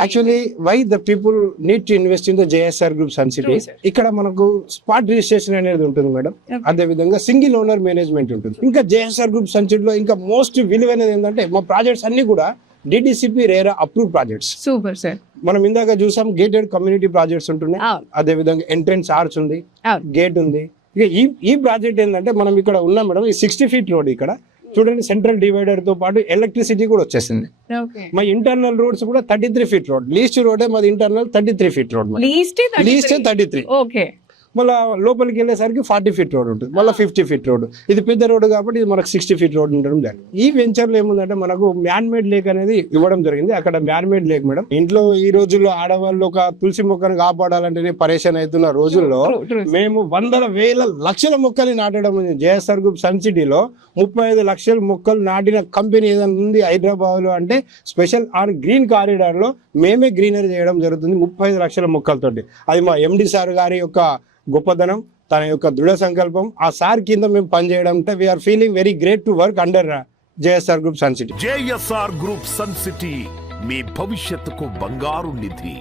Actually why the people need to invest in the JSR group sun city. ఇక్కడ మనకు spot registration అనేది ఉంటుంది madam. అదే విధంగా సింగిల్ ఓనర్ మేనేజ్మెంట్ ఉంటుంది. ఇంకా జేఎస్ఆర్ గ్రూప్ సన్ సిటీలో ఇంకా మోస్ట్ విలువైనది ఏంటంటే మా ప్రాజెక్ట్స్ అన్ని కూడా DDCP RERA approve projects. Super sir. మనం ఇందాక చూసాం గేటెడ్ కమ్యూనిటీ ప్రాజెక్ట్స్ ఉంటున్నాయి. అదే విధంగా ఎంట్రెన్స్ ఆర్చ్ ఉంది, గేట్ ఉంది. ఇక ఈ ప్రాజెక్ట్ ఏంటంటే మనం ఇక్కడ ఉన్నాం మేడం, ఈ 60 feet రోడ్ ఇక్కడ చూడండి, సెంట్రల్ డివైడర్ తో పాటు ఎలక్ట్రిసిటీ కూడా వచ్చేసింది. మా ఇంటర్నల్ రోడ్స్ కూడా 33 feet రోడ్, లీస్ట్ రోడ్ మాది internal 33 feet road, least 33. Okay. మళ్ళీ లోపలికి వెళ్ళేసరికి 40 feet రోడ్ ఉంటుంది, మళ్ళీ 50 feet రోడ్. ఇది పెద్ద రోడ్ కాబట్టి ఇది మనకు 60 feet రోడ్ ఉండడం జరిగింది. ఈ వెంచర్ లో ఏముందంటే మనకు మ్యాన్ మేడ్ లేక్ అనేది ఇవ్వడం జరిగింది. అక్కడ మ్యాన్ మేడ్ లేక్ మేడం. ఇంట్లో ఈ రోజుల్లో ఆడవాళ్ళు ఒక తులసి మొక్కను కాపాడాలంటేనే పరేషాన్ అవుతున్న రోజుల్లో మేము వందల వేల లక్షల మొక్కలు నాటడం. జేఎస్ఆర్ గ్రూప్ సన్ సిటీలో 35 లక్షల మొక్కలు నాటిన కంపెనీ ఏదైనా ఉంది హైదరాబాద్ లో అంటే స్పెషల్ ఆన్ గ్రీన్ కారిడార్ లో మేమే గ్రీనరీ చేయడం జరుగుతుంది 35 లక్షల మొక్కలతోటి. అది మా ఎండి సార్ గారి యొక్క గొప్పదనం, తన యొక్క దృఢ సంకల్పం. ఆ సార్ కింద మేము పనిచేయడం అంటే we are feeling very great to work under JSR group sun City. JSR group sun City మీ భవిష్యత్తుకు బంగారు నిధి.